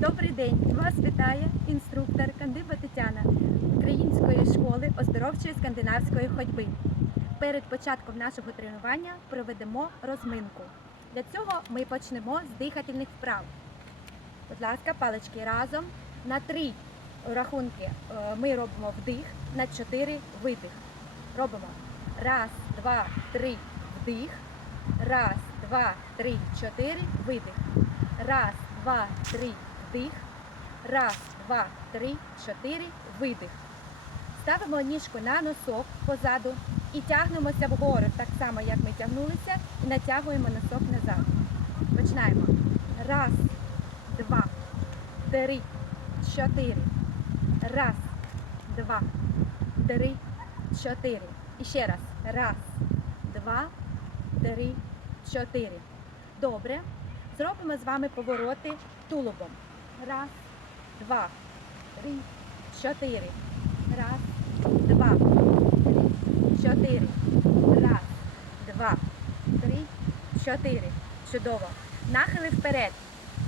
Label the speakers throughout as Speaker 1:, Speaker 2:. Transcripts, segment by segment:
Speaker 1: Добрий день! Вас вітає інструктор Кандиба Тетяна Української школи оздоровчої скандинавської ходьби. Перед початком нашого тренування проведемо розминку. Для цього ми почнемо з дихательних вправ. Будь ласка, палички разом. На три рахунки е, ми робимо вдих, на чотири видих. Робимо раз, два, три, вдих. Раз, два, три, чотири, видих. Раз, два, три, вдих. Раз, два, три, чотири, видих. Ставимо ніжку на носок позаду і тягнемося вгору, так само, як ми тягнулися, і натягуємо носок назад. Починаємо. Раз, два, три, чотири. Раз, два, три, чотири. І ще раз. Раз, два, три, чотири. Добре. Зробимо з вами повороти тулубом. Раз, два, три, чотири. Раз, два, три, чотири. Раз, два, три, чотири. Чудово. Нахили вперед.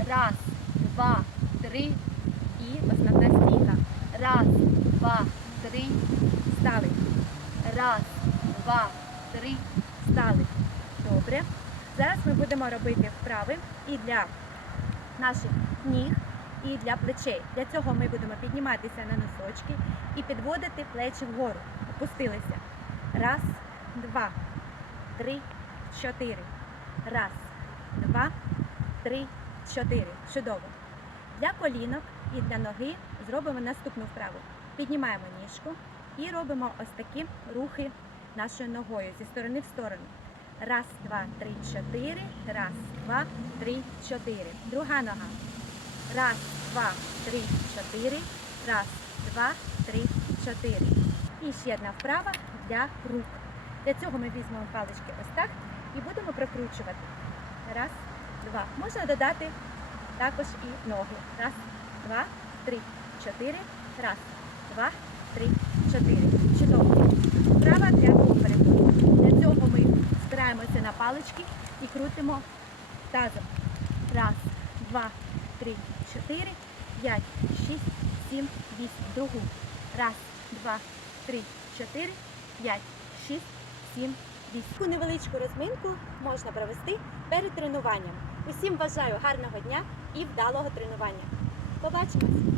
Speaker 1: Раз, два, три. І основна стійка. Раз, два, три. Стали. Раз, два, три. Стали. Добре. Зараз ми будемо робити вправи і для наших ніг, і для плечей. Для цього ми будемо підніматися на носочки і підводити плечі вгору. Опустилися. Раз, два, три, чотири. Раз, два, три, чотири. Чудово. Для колінок і для ноги зробимо наступну вправу. Піднімаємо ніжку і робимо ось такі рухи нашою ногою зі сторони в сторону. Раз, два, три, чотири. Раз, два, три, чотири. Друга нога. Раз, два, три, чотири. Раз, два, три, чотири. І ще одна вправа для рук. Для цього ми візьмемо палички ось так і будемо прокручувати. Раз, два. Можна додати також і ноги. Раз, два, три, чотири. Раз, два, три, чотири. Чудово. Вправа для попереду. Для цього ми спираємося на палички і крутимо тазом. Раз, два, три, чотири, п'ять, шість, сім, вісім. Другу. Раз, два, три, чотири, п'ять, шість, сім, вісім. Таку невеличку розминку можна провести перед тренуванням. Усім бажаю гарного дня і вдалого тренування. Побачимось!